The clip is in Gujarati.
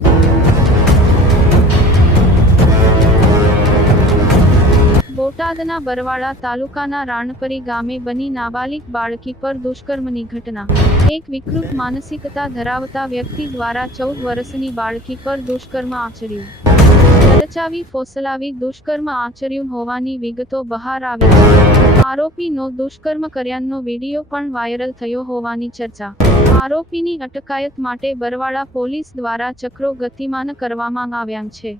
you. બોટાદના બરવાળા તાલુકાના રાણપરી ગામે બની નાબાલિક બાળકી પર દુષ્કર્મની ઘટના. એક વિકૃત માનસિકતા ધરાવતા વ્યક્તિ દ્વારા ચૌદ વર્ષની બાળકી પર દુષ્કર્મ આચર્યું. રચાવી ફોસલાવી દુષ્કર્મ આચર્યું હોવાની વિગતો બહાર આવી. આરોપીનો દુષ્કર્મ કર્યાનો વીડિયો પણ વાયરલ થયો હોવાની ચર્ચા. આરોપીની અટકાયત માટે બરવાળા પોલીસ દ્વારા ચક્રો ગતિમાન કરવામાં આવ્યા છે.